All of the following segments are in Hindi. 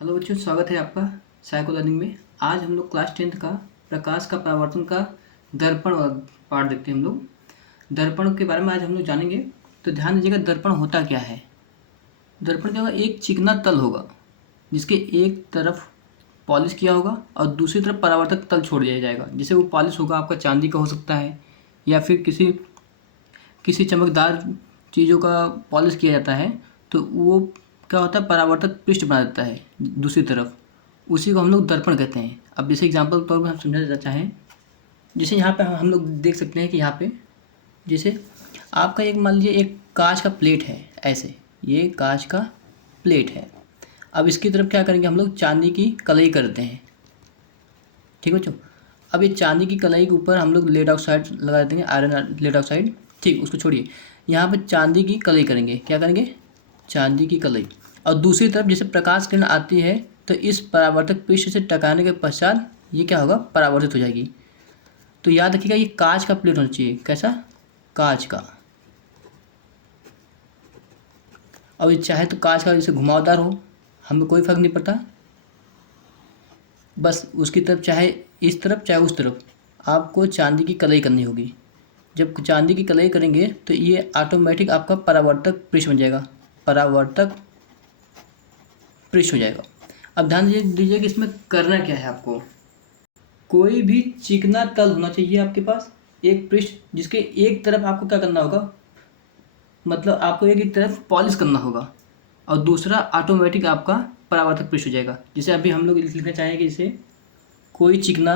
हेलो बच्चों, स्वागत है आपका साइको लर्निंग में। आज हम लोग क्लास 10th का प्रकाश का परावर्तन का दर्पण पाठ देखते हैं। हम लोग दर्पण के बारे में आज हम लोग जानेंगे। तो ध्यान दीजिएगा, दर्पण होता क्या है। दर्पण क्या होगा, एक चिकना तल होगा जिसके एक तरफ पॉलिश किया होगा और दूसरी तरफ परावर्तक तल छोड़ दिया जाएगा। जैसे वो पॉलिश होगा आपका चांदी का हो सकता है या फिर किसी किसी चमकदार चीज़ों का पॉलिश किया जाता है, तो वो क्या होता है, परावर्तक पृष्ठ बना देता है दूसरी तरफ। उसी को हम लोग दर्पण कहते हैं। अब जैसे एग्जांपल तौर पर हम समझना चाहें, जैसे यहाँ पे हम लोग देख सकते हैं कि यहाँ पे जैसे आपका एक मान लीजिए एक कांच का प्लेट है। ऐसे ये कांच का प्लेट है। अब इसकी तरफ क्या करेंगे, हम लोग चांदी की कलई करते हैं। ठीक बच्चों, अब ये चांदी की कलाई के ऊपर हम लोग लेड ऑक्साइड लगा देंगे, आयरन लेड ऑक्साइड। ठीक, उसको छोड़िए। यहाँ पे चांदी की कलई करेंगे। क्या करेंगे, चांदी की कलई। और दूसरी तरफ जैसे प्रकाश किरण आती है तो इस परावर्तक पृष्ठ से टकराने के पश्चात ये क्या होगा, परावर्तित हो जाएगी। तो याद रखिएगा, ये कांच का प्लेट होना चाहिए। कैसा, कांच का। और ये चाहे तो कांच का जैसे घुमावदार हो, हमें कोई फर्क नहीं पड़ता। बस उसकी तरफ चाहे इस तरफ चाहे उस तरफ आपको चांदी की कलई करनी होगी। जब चांदी की कलई करेंगे तो ये ऑटोमेटिक आपका परावर्तक पृष्ठ बन जाएगा, परावर्तक पृष्ठ हो जाएगा। अब ध्यान दीजिए कि इसमें करना क्या है आपको। कोई भी चिकना तल होना चाहिए आपके पास, एक पृष्ठ जिसके एक तरफ आपको क्या करना होगा, मतलब आपको एक तरफ पॉलिश करना होगा और दूसरा ऑटोमेटिक आपका परावर्तक पृष्ठ हो जाएगा। जैसे अभी हम लोग लिखना चाहेंगे, जैसे कोई चिकना,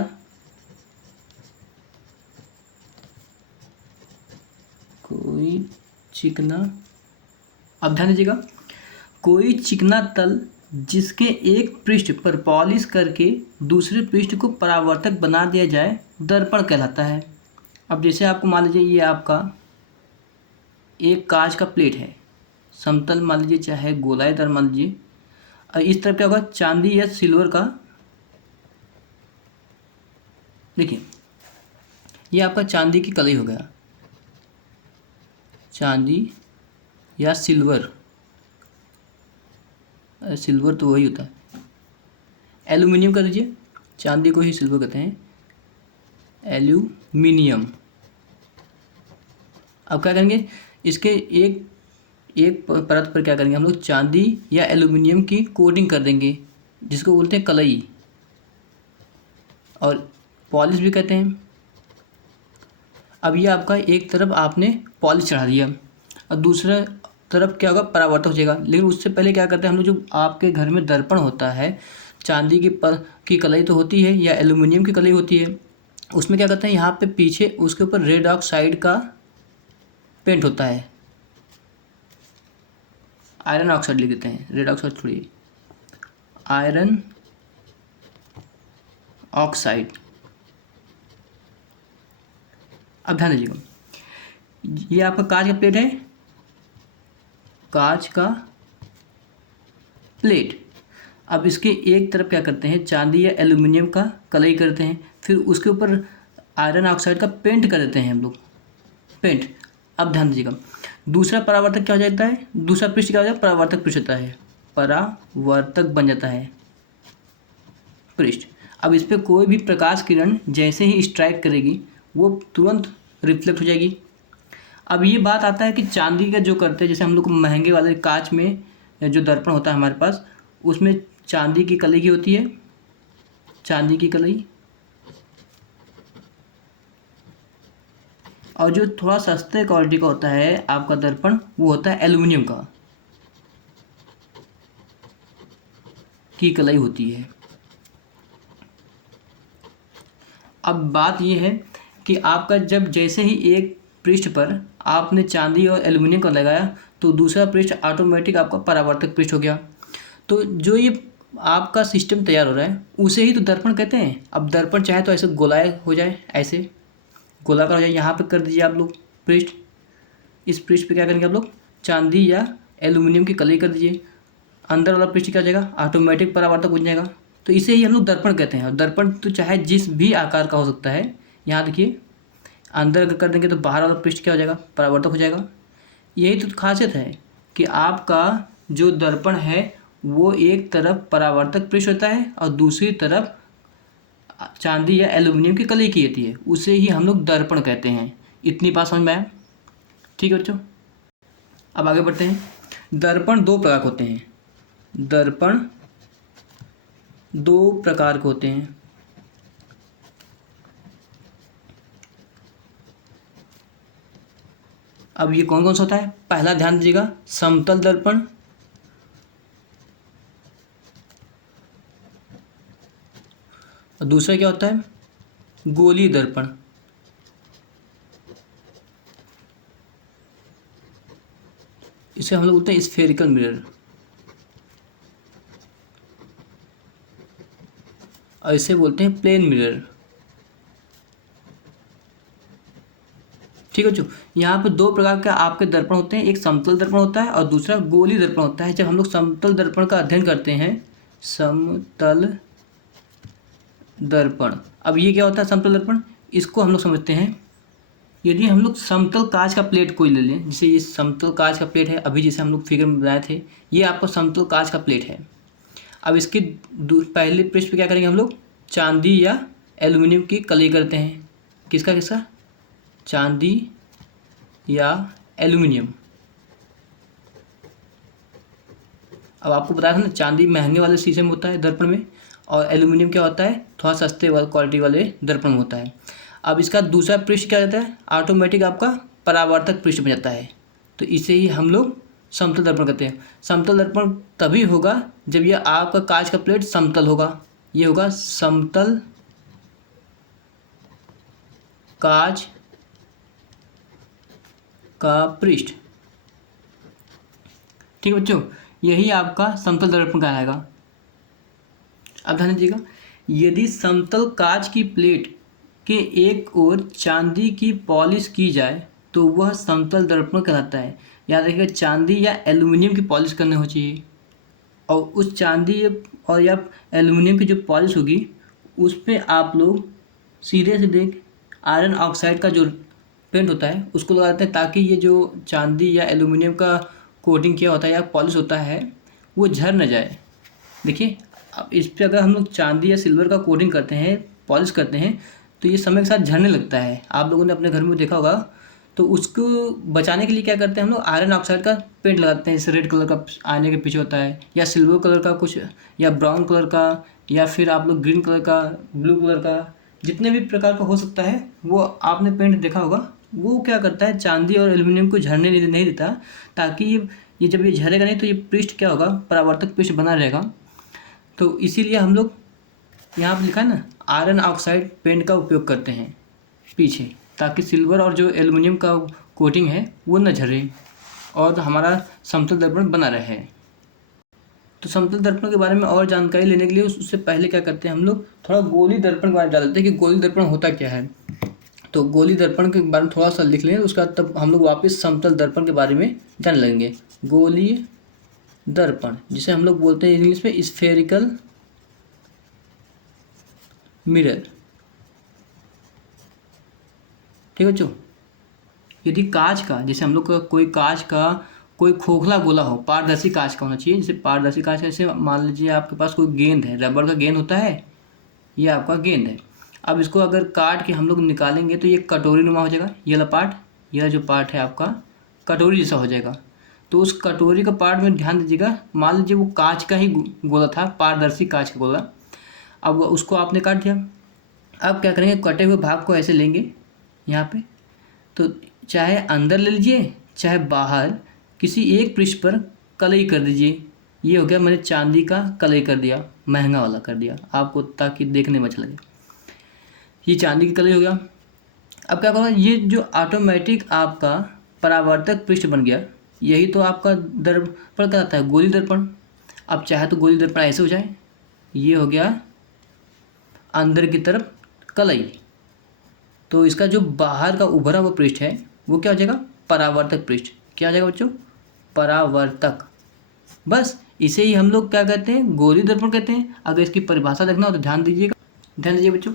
अब ध्यान दीजिएगा, कोई चिकना तल जिसके एक पृष्ठ पर पॉलिश करके दूसरे पृष्ठ को परावर्तक बना दिया जाए दर्पण कहलाता है। अब जैसे आपको मान लीजिए ये आपका एक कांच का प्लेट है, समतल मान लीजिए चाहे गोलाईदार मान लीजिए। और इस तरफ क्या होगा, चांदी या सिल्वर का, देखिए ये आपका चांदी की कलई हो गया, चांदी या सिल्वर, सिल्वर तो वही होता है, एल्यूमिनियम कर दीजिए, चांदी को ही सिल्वर कहते हैं, एल्यूमिनियम। अब क्या करेंगे, इसके एक एक परत पर क्या करेंगे, हम लोग चांदी या एल्यूमिनियम की कोटिंग कर देंगे, जिसको बोलते हैं कलई और पॉलिश भी कहते हैं। अब ये आपका एक तरफ आपने पॉलिश चढ़ा दिया और दूसरा तरफ क्या होगा, परावर्तक हो जाएगा। लेकिन उससे पहले क्या करते हैं हम लोग, जो आपके घर में दर्पण होता है, चांदी की कलई तो होती है या एल्यूमिनियम की कलई होती है, उसमें क्या करते हैं, यहाँ पे पीछे उसके ऊपर रेड ऑक्साइड का पेंट होता है, आयरन ऑक्साइड लिख देते हैं, रेड ऑक्साइड थोड़ी, आयरन ऑक्साइड। अब ध्यान दीजिएगा, ये आपका कांच का प्लेट है, कांच का प्लेट। अब इसके एक तरफ क्या करते हैं, चांदी या एल्यूमिनियम का कलई करते हैं, फिर उसके ऊपर आयरन ऑक्साइड का पेंट कर देते हैं हम लोग, पेंट। अब ध्यान दीजिएगा, दूसरा परावर्तक क्या हो जाता है, दूसरा पृष्ठ क्या हो जाता है, परावर्तक पृष्ठ होता है, परावर्तक बन जाता है पृष्ठ। अब इस पर कोई भी प्रकाश किरण जैसे ही स्ट्राइक करेगी वो तुरंत रिफ्लेक्ट हो जाएगी। अब ये बात आता है कि चांदी का जो करते हैं, जैसे हम लोग महंगे वाले कांच में जो दर्पण होता है हमारे पास, उसमें चांदी की कलई की होती है, चांदी की कलई। और जो थोड़ा सस्ते क्वालिटी का होता है आपका दर्पण, वो होता है एल्यूमिनियम का की कलई होती है। अब बात ये है कि आपका जब जैसे ही एक पृष्ठ पर आपने चांदी और एल्यूमिनियम का लगाया तो दूसरा पृष्ठ ऑटोमेटिक आपका परावर्तक पृष्ठ हो गया। तो जो ये आपका सिस्टम तैयार हो रहा है उसे ही तो दर्पण कहते हैं। अब दर्पण चाहे तो ऐसे गोलाई हो जाए, ऐसे गोलाकार हो जाए, यहाँ पे कर दीजिए आप लोग पृष्ठ। इस पृष्ठ पे क्या करेंगे आप लोग, चांदी या एल्यूमिनियम की कलई कर दीजिए, अंदर वाला पृष्ठ क्या हो जाएगा, ऑटोमेटिक परावर्तक बन जाएगा। तो इसे ही हम लोग दर्पण कहते हैं। और दर्पण तो चाहे जिस भी आकार का हो सकता है। यहाँ देखिए, अंदर अगर कर देंगे तो बाहर वाला पृष्ठ क्या हो जाएगा, परावर्तक हो जाएगा। यही तो खासियत है कि आपका जो दर्पण है वो एक तरफ परावर्तक पृष्ठ होता है और दूसरी तरफ चांदी या एल्यूमिनियम की कली की होती है, उसे ही हम लोग दर्पण कहते हैं। इतनी बात समझ में आया? ठीक है बच्चों, अब आगे बढ़ते हैं। दर्पण दो प्रकार के होते हैं। दर्पण दो प्रकार के होते हैं। अब ये कौन कौन सा होता है? पहला ध्यान दीजिएगा, समतल दर्पण। और दूसरा क्या होता है? गोलीय दर्पण। इसे हम लोग बोलते हैं स्फेरिकल मिरर। और इसे बोलते हैं प्लेन मिरर। ठीक है बच्चों, यहाँ पे दो प्रकार के आपके दर्पण होते हैं, एक समतल दर्पण होता है और दूसरा गोलीय दर्पण होता है। जब हम लोग समतल दर्पण का अध्ययन करते हैं, समतल दर्पण, अब ये क्या होता है समतल दर्पण? इसको हम लोग समझते हैं। यदि हम लोग समतल कांच का प्लेट कोई ले लें, जैसे ये समतल कांच का प्लेट है, अभी जैसे हम लोग फिगर में बनाए थे, ये आपका समतल कांच का प्लेट है। अब इसके पहले पृष्ठ पे क्या करेंगे हम लोग? चांदी या एल्यूमिनियम की कली करते हैं। किसका किसका? चांदी या एल्यूमिनियम। अब आपको बताया था ना, चांदी महंगे वाले शीशे में होता है दर्पण में, और एल्यूमिनियम क्या होता है? थोड़ा सस्ते वाले क्वालिटी वाले दर्पण में होता है। अब इसका दूसरा पृष्ठ क्या रहता है? ऑटोमेटिक आपका परावर्तक पृष्ठ बन जाता है। तो इसे ही हम लोग समतल दर्पण कहते हैं। समतल दर्पण तभी होगा जब यह आपका कांच का प्लेट समतल होगा। ये होगा समतल कांच का पृष्ठ। ठीक है बच्चों, यही आपका समतल दर्पण कहलाएगा। अब ध्यान दीजिएगा, यदि समतल कांच की प्लेट के एक ओर चांदी की पॉलिश की जाए तो वह समतल दर्पण कहलाता है। याद रखिएगा, चांदी या एल्यूमिनियम की पॉलिश करनी हो चाहिए, और उस चांदी और या एल्यूमिनियम की जो पॉलिश होगी उस पर आप लोग सीधे सीधे आयरन ऑक्साइड का जो पेंट होता है उसको लगाते हैं, ताकि ये जो चांदी या एल्यूमिनियम का कोटिंग किया होता है या पॉलिश होता है वो झड़ न जाए। देखिए, अब इस पर अगर हम लोग चांदी या सिल्वर का कोटिंग करते हैं, पॉलिश करते हैं, तो ये समय के साथ झड़ने लगता है। आप लोगों ने अपने घर में देखा होगा। तो उसको बचाने के लिए क्या करते हैं हम लोग? आयरन ऑक्साइड का पेंट लगाते हैं। जैसे रेड कलर का आईने के पीछे होता है, या सिल्वर कलर का कुछ, या ब्राउन कलर का, या फिर आप लोग ग्रीन कलर का, ब्लू कलर का, जितने भी प्रकार का हो सकता है वो आपने पेंट देखा होगा। वो क्या करता है? चांदी और एल्यूमिनियम को झड़ने नहीं देता, ताकि ये जब ये झड़ेगा नहीं तो ये पृष्ठ क्या होगा? परावर्तक पृष्ठ बना रहेगा। तो इसीलिए हम लोग यहाँ पर लिखा है ना, आयरन ऑक्साइड पेंट का उपयोग करते हैं पीछे, ताकि सिल्वर और जो एल्युमिनियम का कोटिंग है वो न झरे और हमारा समतल दर्पण बना रहे। तो समतल दर्पण के बारे में और जानकारी लेने के लिए उससे पहले क्या करते हैं हम लोग? थोड़ा गोली दर्पण के बारे में जान लेते हैं कि गोली दर्पण होता क्या है। तो गोली दर्पण के बारे में थोड़ा सा लिख लें, उसका तब हम लोग वापस समतल दर्पण के बारे में जान लेंगे। गोली दर्पण, जिसे हम लोग बोलते हैं इंग्लिश में स्फेरिकल मिरर। ठीक है बच्चों, यदि कांच का, जैसे हम लोग का कोई कांच का कोई खोखला गोला हो, पारदर्शी कांच का होना चाहिए। जैसे पारदर्शी कांच का, जैसे मान लीजिए आपके पास कोई गेंद है, रबड़ का गेंद होता है, ये आपका गेंद है। अब इसको अगर काट के हम लोग निकालेंगे तो ये कटोरी नुमा हो जाएगा। ये वाला पार्ट, यह जो पार्ट है आपका कटोरी जैसा हो जाएगा। तो उस कटोरी का पार्ट में ध्यान दीजिएगा, मान लीजिए वो कांच का ही गोला था, पारदर्शी कांच का गोला। अब उसको आपने काट दिया। अब क्या करेंगे? कटे हुए भाग को ऐसे लेंगे यहाँ पे, तो चाहे अंदर ले लीजिए चाहे बाहर, किसी एक पृष्ठ पर कलई कर दीजिए। ये हो गया, मैंने चांदी का कलई कर दिया, महंगा वाला कर दिया आपको, ताकि देखने में अच्छा लगे। ये चांदी की कलई हो गया। अब क्या करूँगा? ये जो ऑटोमेटिक आपका परावर्तक पृष्ठ बन गया, यही तो आपका दर्पण कहलाता है, गोली दर्पण। अब चाहे तो गोली दर्पण ऐसे हो जाए, ये हो गया अंदर की तरफ कलई। तो इसका जो बाहर का उभरा हुआ पृष्ठ है वो क्या हो जाएगा? परावर्तक पृष्ठ। क्या हो जाएगा बच्चों? परावर्तक। बस इसे ही हम लोग क्या कहते हैं? गोली दर्पण कहते हैं। अगर इसकी परिभाषा देखना हो तो ध्यान दीजिएगा। ध्यान दीजिए बच्चों,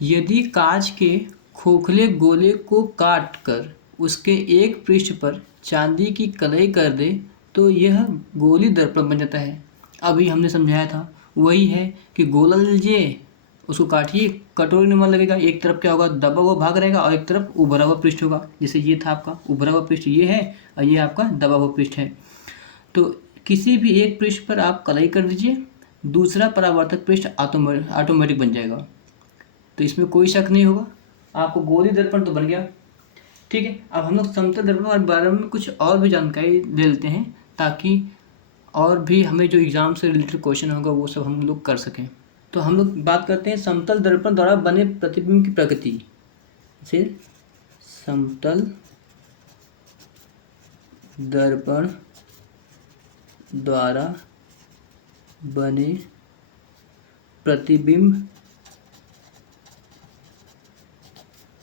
यदि कांच के खोखले गोले को काट कर उसके एक पृष्ठ पर चांदी की कलई कर दे तो यह गोली दर्पण बन जाता है। अभी हमने समझाया था, वही है कि गोला ले लीजिए, उसको काटिए, कटोरी में मन लगेगा, एक तरफ क्या होगा, दबा हुआ भाग रहेगा और एक तरफ उभरा हुआ पृष्ठ होगा। जैसे ये था आपका उभरा हुआ पृष्ठ, ये है, और ये आपका दबा हुआ पृष्ठ है। तो किसी भी एक पृष्ठ पर आप कलाई कर दीजिए, दूसरा परावर्तक पृष्ठ ऑटोमेटिक बन जाएगा। तो इसमें कोई शक नहीं होगा, आपको गोली दर्पण तो बन गया। ठीक है, अब हम लोग समतल दर्पण के बारे में कुछ और भी जानकारी ले लेते हैं, ताकि और भी हमें जो एग्ज़ाम से रिलेटेड क्वेश्चन होगा वो सब हम लोग कर सकें। तो हम लोग बात करते हैं समतल दर्पण द्वारा बने प्रतिबिंब की प्रकृति से। समतल दर्पण द्वारा बने प्रतिबिंब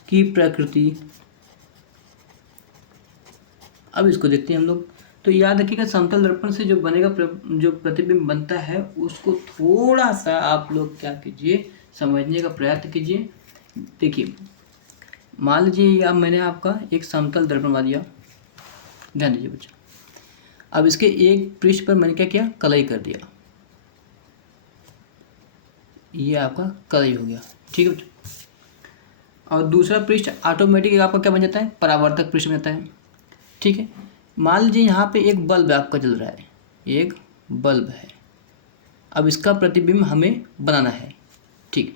की प्रकृति। अब इसको देखते हैं हम लोग। तो याद रखिएगा, समतल दर्पण से जो बनेगा जो प्रतिबिंब बनता है उसको थोड़ा सा आप लोग क्या कीजिए, समझने का प्रयत्न कीजिए। देखिए, मान लीजिए अब मैंने आपका एक समतल दर्पण बना दिया, ध्यान दीजिए बच्चों। अब इसके एक पृष्ठ पर मैंने क्या किया, कलई कर दिया, ये आपका कलई हो गया। ठीक है बच्चों, और दूसरा पृष्ठ ऑटोमेटिक आपका क्या बन जाता है, परावर्तक पृष्ठ बन जाता है। ठीक है, मान लीजिए यहाँ पे एक बल्ब आपका जल रहा है, एक बल्ब है। अब इसका प्रतिबिंब हमें बनाना है। ठीक,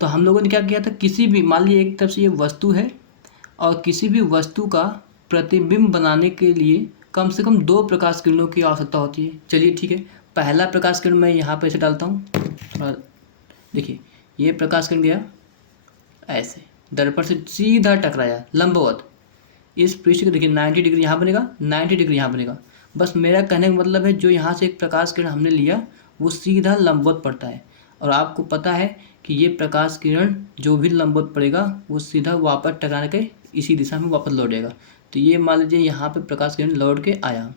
तो हम लोगों ने क्या किया था, किसी भी, मान लीजिए एक तरफ से ये वस्तु है और किसी भी वस्तु का प्रतिबिंब बनाने के लिए कम से कम 2 प्रकाश किरणों की आवश्यकता होती है। चलिए ठीक है, पहला प्रकाश किरण मैं यहाँ पे ऐसे डालता हूँ, और देखिए ये प्रकाश किरण गया ऐसे, दर्पण से सीधा टकराया लंबवत, इस पृष्ठ को देखिए 90 डिग्री यहाँ बनेगा, 90 डिग्री यहाँ बनेगा। बस मेरा कहने का मतलब है, जो यहाँ से एक प्रकाश किरण हमने लिया वो सीधा लंबवत पड़ता है, और आपको पता है कि ये प्रकाश किरण जो भी लंबवत पड़ेगा वो सीधा वापस टकरा के इसी दिशा में वापस लौटेगा। तो ये मान लीजिए यहाँ पे प्रकाश किरण लौट के आया।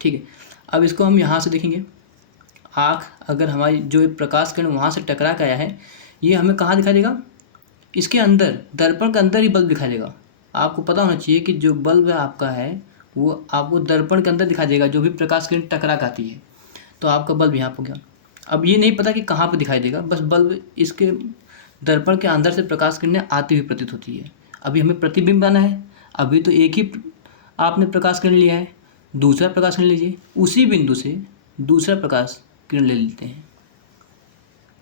ठीक है, अब इसको हम यहाँ से देखेंगे, आँख अगर हमारी जो प्रकाश किरण वहाँ से टकरा के आया है, ये हमें कहाँ दिखाई देगा, इसके अंदर, दर्पण के अंदर ही बल्ब दिखाई देगा। आपको पता होना चाहिए कि जो बल्ब आपका है वो आपको दर्पण के अंदर दिखाई देगा, जो भी प्रकाश किरण टकरा के आती है। तो आपका बल्ब यहाँ पर गया। अब ये नहीं पता कि कहाँ पर दिखाई देगा, बस बल्ब इसके दर्पण के अंदर से प्रकाश किरणें आती हुई प्रतीत होती है। अभी हमें प्रतिबिंब बनाना है, अभी तो एक ही आपने प्रकाश किरण लिया है, दूसरा प्रकाश किरण लीजिए, उसी बिंदु से दूसरा प्रकाश किरण ले लेते हैं,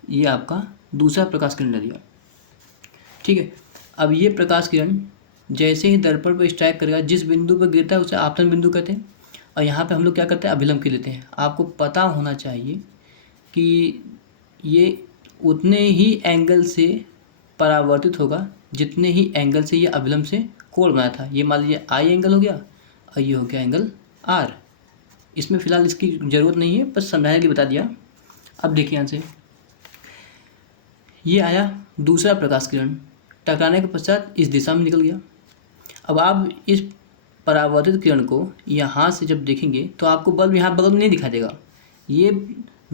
ये आपका दूसरा प्रकाश किरण ले लिया। ठीक है, अब ये प्रकाश किरण जैसे ही दर्पण पर स्ट्राइक करेगा, जिस बिंदु पर गिरता है उसे आपतन बिंदु कहते हैं, और यहाँ पे हम लोग क्या करते हैं, अभिलंब के लेते हैं। आपको पता होना चाहिए कि ये उतने ही एंगल से परावर्तित होगा जितने ही एंगल से ये अभिलंब से कोण बनाया था। ये मान लीजिए आई एंगल हो गया और ये हो गया एंगल आर। इसमें फ़िलहाल इसकी ज़रूरत नहीं है, बस समझाने के लिए बता दिया। अब देखिए यहाँ से ये आया दूसरा प्रकाश किरण, टकराने के पश्चात इस दिशा में निकल गया। अब आप इस परावर्तित किरण को यहाँ से जब देखेंगे तो आपको बल्ब यहाँ बगल में नहीं दिखाई देगा। ये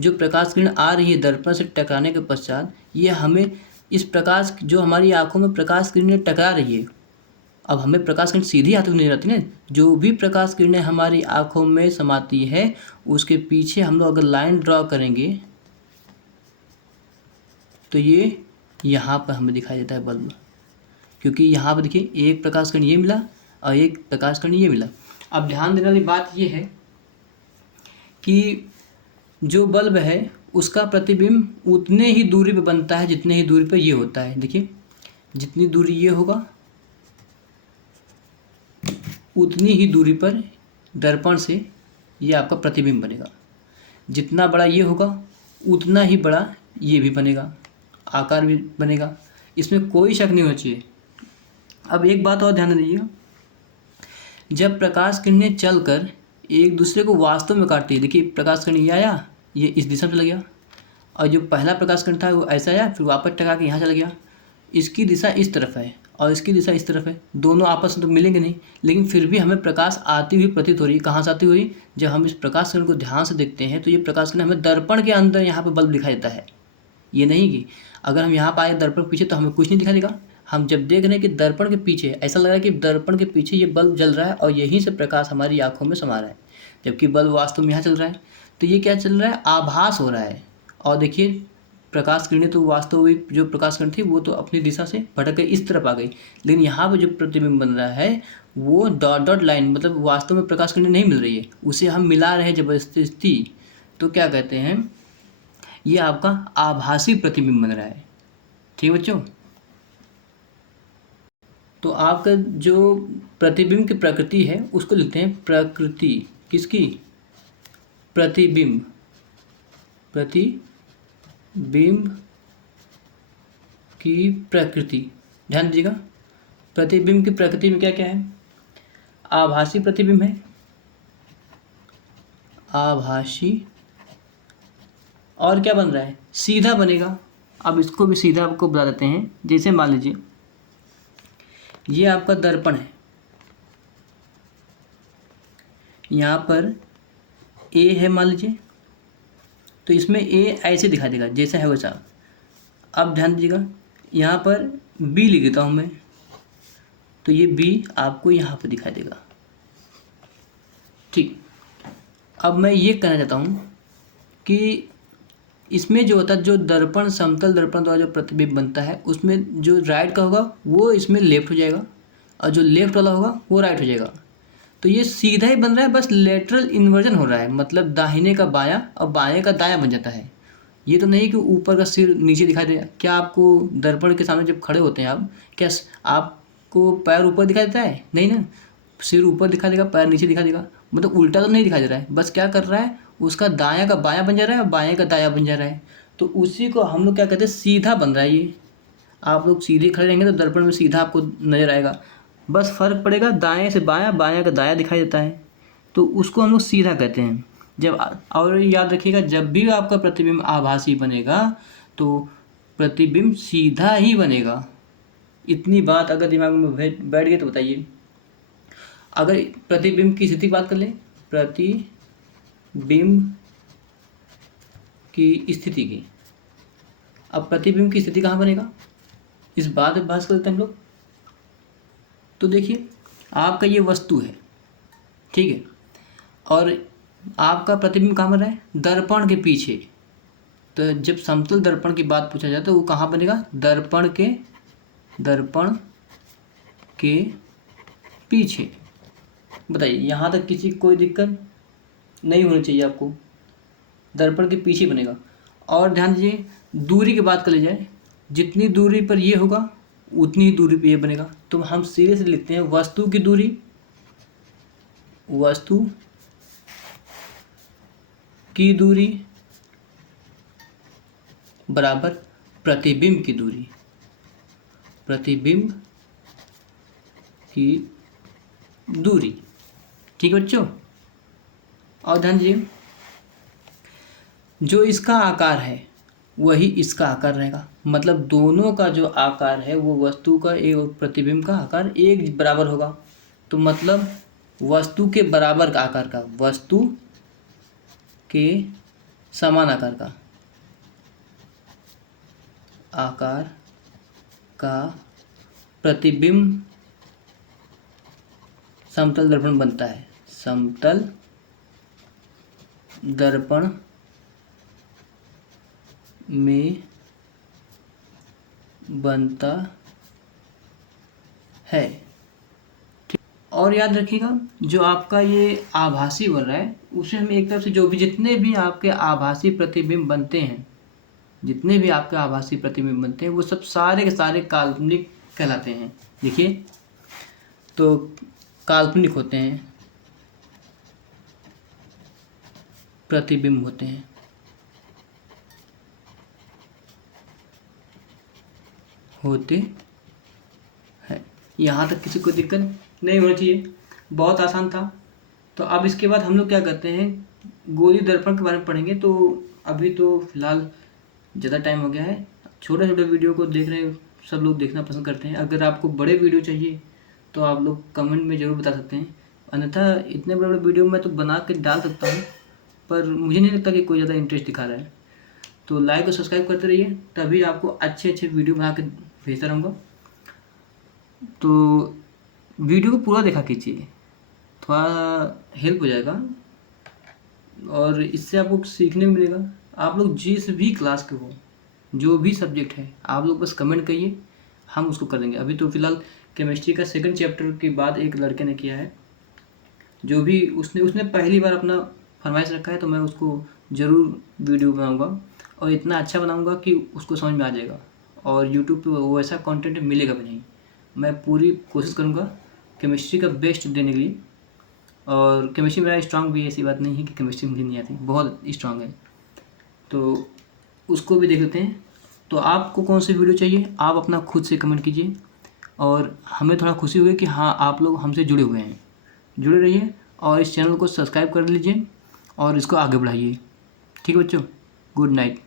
जो प्रकाश किरण आ रही है दर्पण से टकराने के पश्चात, ये हमें इस प्रकाश, जो हमारी आँखों में प्रकाश किरणें टकरा रही है, अब हमें प्रकाश किरण सीधी आती हुई नहीं रहती ना, जो भी प्रकाश किरणें हमारी आँखों में समाती है उसके पीछे हम लोग अगर लाइन ड्रॉ करेंगे तो ये यहाँ पर हमें दिखाई देता है बल्ब, क्योंकि यहाँ पर देखिए एक प्रकाश किरण ये मिला और एक प्रकाश किरण ये मिला। अब ध्यान देने वाली बात ये है कि जो बल्ब है उसका प्रतिबिंब उतने ही दूरी पर बनता है जितने ही दूरी पर ये होता है। देखिए जितनी दूरी ये होगा उतनी ही दूरी पर दर्पण से ये आपका प्रतिबिंब बनेगा। जितना बड़ा ये होगा उतना ही बड़ा ये भी बनेगा, आकार भी बनेगा, इसमें कोई शक नहीं होना चाहिए। अब एक बात और ध्यान दीजिएगा, जब प्रकाश किरणें चलकर एक दूसरे को वास्तव में काटती है, देखिए प्रकाश किरण ये आया, ये इस दिशा में चला गया, और जो पहला प्रकाश किरण था वो ऐसा आया, फिर वापस टकरा के यहाँ चला गया। इसकी दिशा इस तरफ है और इसकी दिशा इस तरफ है, दोनों आपस में तो मिलेंगे नहीं, लेकिन फिर भी हमें प्रकाश आती हुई प्रतीत हो रही है। कहाँ से आती हुई, जब हम इस प्रकाश किरण को ध्यान से देखते हैं तो ये प्रकाश किरण हमें दर्पण के अंदर यहाँ पर बल्ब दिखाई देता है। ये नहीं कि अगर हम यहाँ पर आए दर्पण के पीछे तो हमें कुछ नहीं दिखाई देगा। हम जब देख रहे हैं कि दर्पण के पीछे, ऐसा लग रहा है कि दर्पण के पीछे ये बल्ब जल रहा है और यहीं से प्रकाश हमारी आँखों में समा रहा है, जबकि बल्ब वास्तव में यहाँ चल रहा है। तो ये क्या चल रहा है, आभास हो रहा है। और देखिए प्रकाश किरणें तो वास्तविक जो प्रकाश किरण थी वो तो अपनी दिशा से भटक के इस तरफ आ गई, लेकिन यहाँ पर जो प्रतिबिंब बन रहा है वो डॉट डॉट लाइन, मतलब वास्तव में प्रकाश किरणें नहीं मिल रही है, उसे हम मिला रहे हैं जबरदस्ती। तो क्या कहते हैं, ये आपका आभासी प्रतिबिंब बन रहा है। ठीक है बच्चों। तो आपका जो प्रतिबिंब की प्रकृति है उसको लिखते हैं प्रकृति किसकी, प्रतिबिंब, प्रतिबिंब की प्रकृति। ध्यान दीजिएगा, प्रतिबिंब की प्रकृति में क्या क्या है, आभासी प्रतिबिंब है, आभासी, और क्या बन रहा है, सीधा बनेगा। अब इसको भी सीधा आपको बता देते हैं। जैसे मान लीजिए ये आपका दर्पण है, यहाँ पर ए है मान लीजिए, तो इसमें ए ऐसे दिखाई देगा जैसा है वैसा। अब ध्यान दीजिएगा यहाँ पर बी लिख देता हूँ मैं, तो ये बी आपको यहाँ पर दिखाई देगा। ठीक, अब मैं ये कहना चाहता हूँ कि इसमें जो होता है, जो दर्पण समतल दर्पण द्वारा जो प्रतिबिंब बनता है उसमें जो राइट का होगा वो इसमें लेफ्ट हो जाएगा, और जो लेफ्ट वाला होगा वो राइट हो जाएगा। तो ये सीधा ही बन रहा है, बस लेटरल इन्वर्जन हो रहा है, मतलब दाहिने का बायां और बाएं का दायां बन जाता है। ये तो नहीं कि ऊपर का सिर नीचे दिखाई दे। क्या आपको दर्पण के सामने जब खड़े होते हैं आप, क्या आपको पैर ऊपर दिखाई देता है? नहीं ना, सिर ऊपर दिखा देगा, पैर नीचे दिखा देगा, मतलब उल्टा तो नहीं दिखाई दे रहा है। बस क्या कर रहा है, उसका दायां का बायां बन जा रहा है और बाएं का दायां बन जा रहा है। तो उसी को हम लोग क्या कहते हैं, सीधा बन रहा है ये। आप लोग सीधे खड़े रहेंगे तो दर्पण में सीधा आपको नज़र आएगा, बस फ़र्क पड़ेगा दाएं से बायां, बायां का दायां दिखाई देता है, तो उसको हम लोग सीधा कहते हैं। जब और याद रखिएगा, जब भी आपका प्रतिबिंब आभासी बनेगा तो प्रतिबिंब सीधा ही बनेगा। इतनी बात अगर दिमाग में बैठ गई तो बताइए। अगर प्रतिबिंब की स्थिति की बात कर ले, प्रतिबिंब की स्थिति की, अब प्रतिबिंब की स्थिति कहाँ बनेगा, इस बात पर बहस करते हैं हम लोग। तो देखिए आपका ये वस्तु है, ठीक है, और आपका प्रतिबिंब कहाँ बन रहा है, दर्पण के पीछे। तो जब समतल दर्पण की बात पूछा जाए तो वो कहाँ बनेगा, दर्पण के पीछे। बताइए, यहाँ तक किसी कोई दिक्कत नहीं होनी चाहिए आपको, दर्पण के पीछे बनेगा। और ध्यान दीजिए दूरी की बात कर ली जाए, जितनी दूरी पर ये होगा उतनी ही दूरी पर ये बनेगा। तो हम सीधे से लिखते हैं वस्तु की दूरी, वस्तु की दूरी बराबर प्रतिबिंब की दूरी, प्रतिबिंब की दूरी। ठीक है बच्चों। और ध्यान दीजिए जो इसका आकार है वही इसका आकार रहेगा, मतलब दोनों का जो आकार है वो वस्तु का एक और प्रतिबिंब का आकार एक बराबर होगा। तो मतलब वस्तु के बराबर का आकार का, वस्तु के समान आकार का प्रतिबिंब समतल दर्पण बनता है, समतल दर्पण में बनता है। और याद रखिएगा जो आपका ये आभासी बन रहा है उसे हम एक तरफ से जो भी जितने भी आपके आभासी प्रतिबिंब बनते हैं, जितने भी आपके आभासी प्रतिबिंब बनते हैं वो सब सारे के सारे काल्पनिक कहलाते हैं। देखिए तो काल्पनिक होते हैं, प्रतिबिंब होते हैं, होते हैं। यहाँ तक किसी को दिक्कत नहीं होनी चाहिए, बहुत आसान था। तो अब इसके बाद हम लोग क्या करते हैं, गोली दर्पण के बारे में पढ़ेंगे। तो अभी तो फिलहाल ज़्यादा टाइम हो गया है, छोटे छोटे वीडियो को देख रहे सब लोग देखना पसंद करते हैं। अगर आपको बड़े वीडियो चाहिए तो आप लोग कमेंट में ज़रूर बता सकते हैं, अन्यथा इतने बड़े बड़े वीडियो मैं तो बना के डाल सकता हूँ, पर मुझे नहीं लगता कि कोई ज़्यादा इंटरेस्ट दिखा रहा है। तो लाइक और सब्सक्राइब करते रहिए, तभी आपको अच्छे अच्छे वीडियो बना के भेजता रहूँगा। तो वीडियो को पूरा देखा कीजिए, थोड़ा हेल्प हो जाएगा। और इससे आपको सीखने को मिलेगा। आप लोग जिस भी क्लास के हो, जो भी सब्जेक्ट है, आप लोग बस कमेंट करिए, हम उसको कर देंगे। अभी तो फ़िलहाल केमिस्ट्री का सेकंड चैप्टर के बाद एक लड़के ने किया है, जो भी उसने उसने पहली बार अपना फरमाइश रखा है, तो मैं उसको ज़रूर वीडियो बनाऊँगा और इतना अच्छा बनाऊँगा कि उसको समझ में आ जाएगा और यूट्यूब पे वो ऐसा कंटेंट मिलेगा भी नहीं। मैं पूरी कोशिश करूँगा केमिस्ट्री का बेस्ट देने के लिए। और केमिस्ट्री मेरा स्ट्रांग भी है, ऐसी बात नहीं है कि केमिस्ट्री मुझे नहीं आती, बहुत स्ट्रांग है। तो उसको भी देख लेते हैं। तो आपको कौन सी वीडियो चाहिए, आप अपना खुद से कमेंट कीजिए और हमें थोड़ा खुशी हुई कि हाँ, आप लोग हमसे जुड़े हुए हैं। जुड़े रहिए और इस चैनल को सब्सक्राइब कर लीजिए और इसको आगे बढ़ाइए। ठीक है बच्चों, गुड नाइट।